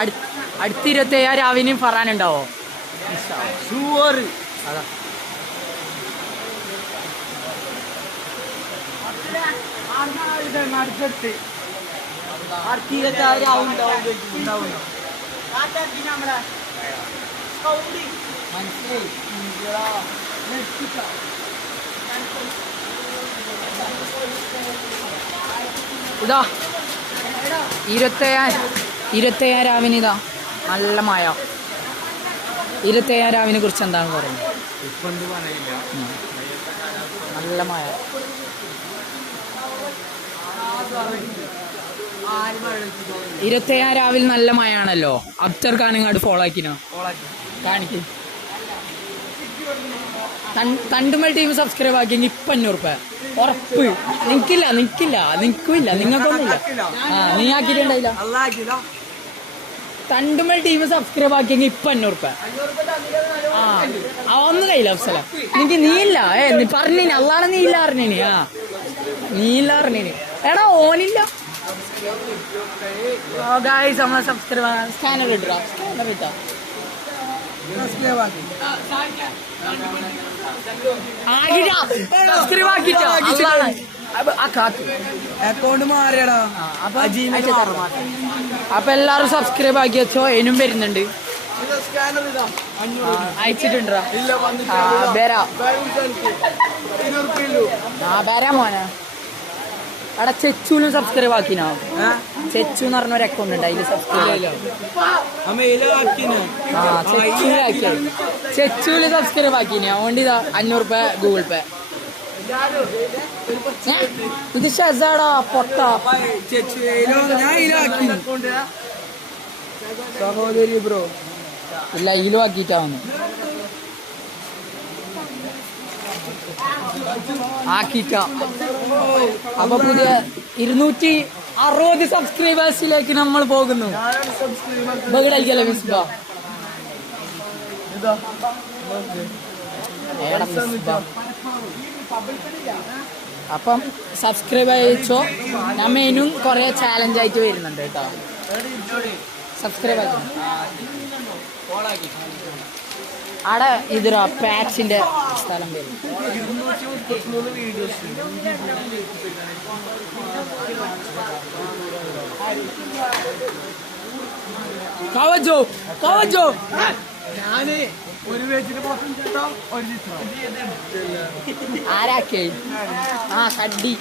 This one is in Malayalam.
അടുത്ത 27 രാവിലെയും ഫറാനുണ്ടാവോ? ഷുവർ. അതാ അടുത്ത് 27 ഉണ്ടാവും. ഇതാ 27 രാവിന് ഇതാ നല്ല മഴ. 27 രാവിനെ കുറിച്ച് എന്താണ് പറയുന്നത്? നല്ല മഴ. 27 രാവിലെ നല്ല മഴയാണല്ലോ. അബ്തർ കാനങ്ങാട് ഫോളോ ആക്കിനോ? കാണിക്ക്. തണ്ടുമൽ ടീം സബ്സ്ക്രൈബ് ആക്കിയെങ്കിൽ ഇപ്പം 500 രൂപ ഉറപ്പ്. നിൽക്കില്ല നിങ്ങൾക്കൊന്നുമില്ല. നീ ആക്കിയിട്ടുണ്ടായില്ല. തണ്ടുമൽ ടീം സബ്സ്ക്രൈബ് ആക്കിയെങ്കിൽ ഇപ്പം 500 രൂപ. ഒന്നും കയ്യില്ല അഫ്സല. നിനക്ക് നീയില്ല. നീ പറഞ്ഞിനി അള്ളാണ് നീ ഇല്ല അറിഞ്ഞിനി. നീയില്ല അറിഞ്ഞിനി. എടാ ഓനില്ല. ഗായ്സ് നമ്മളെ സബ്സ്ക്രൈബ് സ്കാനർ ഇട്ടാ അക്കൗണ്ട് മാറിയടാ. അപ്പൊ എല്ലാരും സബ്സ്ക്രൈബ് ആക്കി വെച്ചോ. ഇനും വരുന്നുണ്ട്. അയച്ചിട്ടുണ്ടാ ബേരാ മോനെ. അവിടെ ചെച്ചൂലും സബ്സ്ക്രൈബ് ആക്കിനോ? ചെച്ചു എന്ന് പറഞ്ഞൊരു അക്കൗണ്ട് ഉണ്ട്, അതിൽ സബ്സ്ക്രൈബ് ചെച്ചൂല് സബ്സ്ക്രൈബ് ആക്കിനെ. അതുകൊണ്ട് ഇതാ 500 രൂപ ഗൂഗിൾ പേ. ഇത് ഷസാടാ പൊട്ട സഹോദരി ബ്രോ. ഇല്ല ഇതിലും ആക്കിയിട്ടാവുന്നു. ആക്കിയിട്ട അപ്പൊ പുതിയ 260 സബ്സ്ക്രൈബേഴ്സിലേക്ക് നമ്മൾ പോകുന്നു. ബഗഡല്ലേ മിസ്ബ. അപ്പം സബ്സ്ക്രൈബ് അയച്ചോ. നമ്മ ഇനും കുറെ ചാലഞ്ച് ആയിട്ട് വരുന്നുണ്ട് കേട്ടോ. സബ്സ്ക്രൈബ് ആക്കി അവിടെ ഇതൊരു പാച്ചിന്റെ സ്ഥലം വരും. കവജോ ഞാന് ഒരു വെച്ചിട്ട് ആരാക്കേ കഡ്ഡി